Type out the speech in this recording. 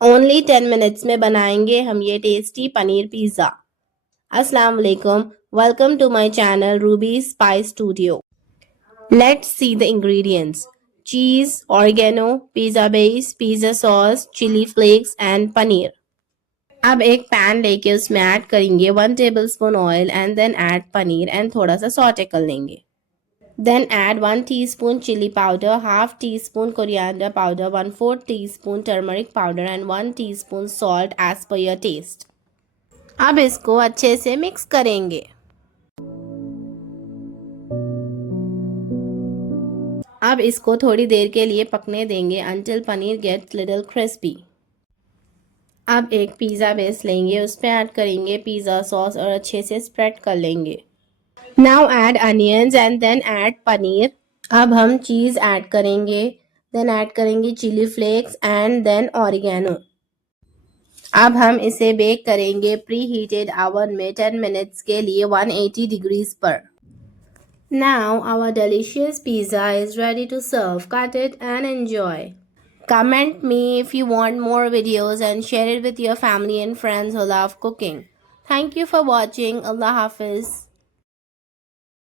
Only 10 minutes में बनाएंगे हम ये टेस्टी पनीर पिज़्ज़ा। अस्सलाम वालेकुम, welcome to my channel Ruby Spice Studio. Let's see the ingredients. Cheese, oregano, pizza base, pizza sauce, chilli flakes and paneer. अब एक पैन लेके उसमें ऐड करेंगे 1 tablespoon oil and then add paneer and थोड़ा सा सॉटे कर लेंगे। Then add 1 teaspoon chili powder, half teaspoon coriander powder, 1/4 teaspoon turmeric powder and 1 teaspoon salt as per your taste. अब इसको अच्छे से मिक्स करेंगे। अब इसको थोड़ी देर के लिए पकने देंगे until paneer gets little crispy. अब एक पिज़्ज़ा बेस लेंगे, उस पर ऐड करेंगे पिज़्ज़ा सॉस और अच्छे से स्प्रेड कर लेंगे। Now add onions and then add paneer. अब हम चीज़ ऐड करेंगे, देन ऐड करेंगे chilli flakes and then oregano. अब हम इसे बेक करेंगे प्री हीटेड ओवन में 10 मिनट्स के लिए 180 डिग्रीज पर। Now our delicious pizza is ready to serve. Cut it and enjoy. Comment me if you want more videos and share it with your family and friends who love cooking. Thank you for watching. Allah Hafiz.